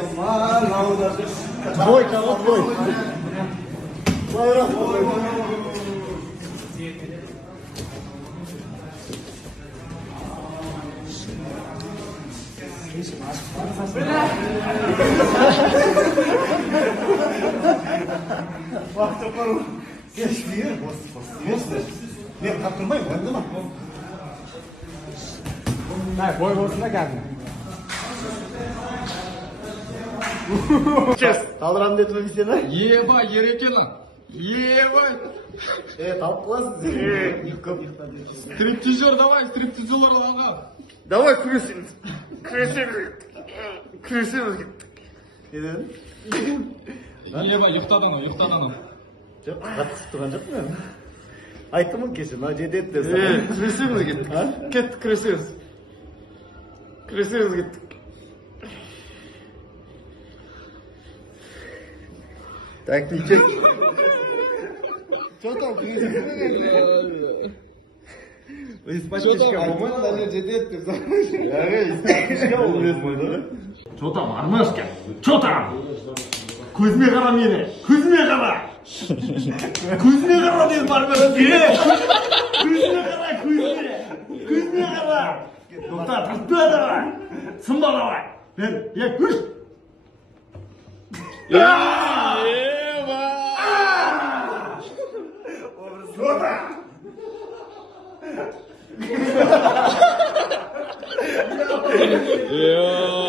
Aman havada. Boy tamam boy. Bayram boy. Vakti koru. Geç bir yer. Ne kaptırmayın ben değil mi? Hayır, boy boşuna geldin. Kes. Kaldıran detme bir sene. Ебать, Ерекина! Ебать! Талқыласın. Стриптизер давай, стриптизер алға. Давай күресеміз. Күресеміз. Не дедің? Ебать, ұйықтады анау, ұйықтады анау. Жоқ, қатысып тұрған жоқпын мен. Айттым ғой кеше, мына жерде еді десем. Küresimiz gittik. Gittik küresimiz. Küresimiz gittik. Так, не чек. Что там, күресіміз? Испачкашка болмайды, мына жерде еді деп. Испачкашка ол өз бойда. Что там, армашка? Что там? Көзіме қара мені, көзіме қара! Көзіме қара дедім армашка! Көзіме қара, көзіме! Көзіме қара! Тоқта, тартпа давай! Сынба давай! Үш! Что там? Ебать!